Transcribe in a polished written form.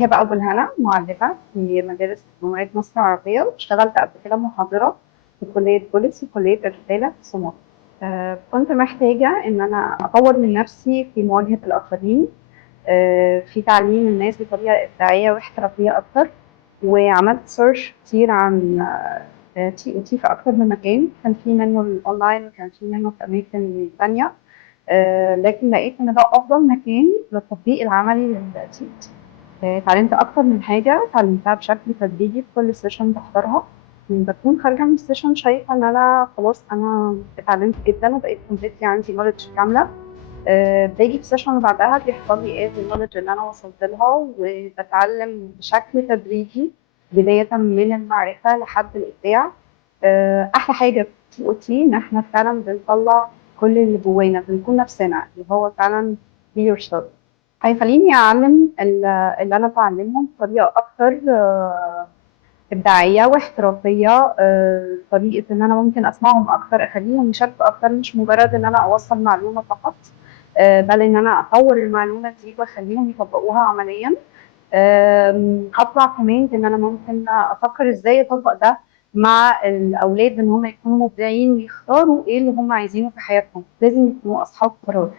هي بقى بالهنا معلمة في مدارس جمهورية مصر العربية، واشتغلت قبل كده محاضرة في كلية بوليس وكلية الرسالة في سموحة. كنت محتاجة إن أنا أطور من نفسي في مواجهة الآخرين، في تعليم الناس بطريقة إبداعية واحترافية أكتر. وعملت سيرش كتير عن تي تي في أكتر من مكان، كان في منه الأونلاين وكان في منه في أماكن تانية. لكن لقيت إن ده أفضل مكان للتطبيق العملي للتي. اتعلمت أكتر من حاجة، اتعلمتها بشكل تدريجي في كل سيشن بحضرها. بكون خارجة من السيشن شايفة إن أنا خلاص أنا اتعلمت جدا وبقيت كومبليتلي عندي نولج كاملة. باجي في السيشن اللي بعدها بيحصل لي ايه النولج اللي أنا وصلت لها، وبتعلم بشكل تدريجي بداية من المعرفة لحد الإبداع. أحلى حاجة في OT إن إحنا فعلا بنطلع كل اللي جوانا، بنكون نفسنا اللي هو فعلا be yourself. هيخليني أعلم اللي أنا بعلمهم بطريقة أكتر إبداعية واحترافية. طريقة إن أنا ممكن أسمعهم أكتر، أخليهم يشاركوا أكتر، مش مجرد إن أنا أوصل معلومة فقط. بل إن أنا أطور المعلومة دي وأخليهم يطبقوها عمليا. هطلع كمان إن أنا ممكن أفكر إزاي أطبق ده مع الأولاد، إن هم يكونوا مبدعين ويختاروا إيه اللي هم عايزينه في حياتهم. لازم يكونوا أصحاب قرار.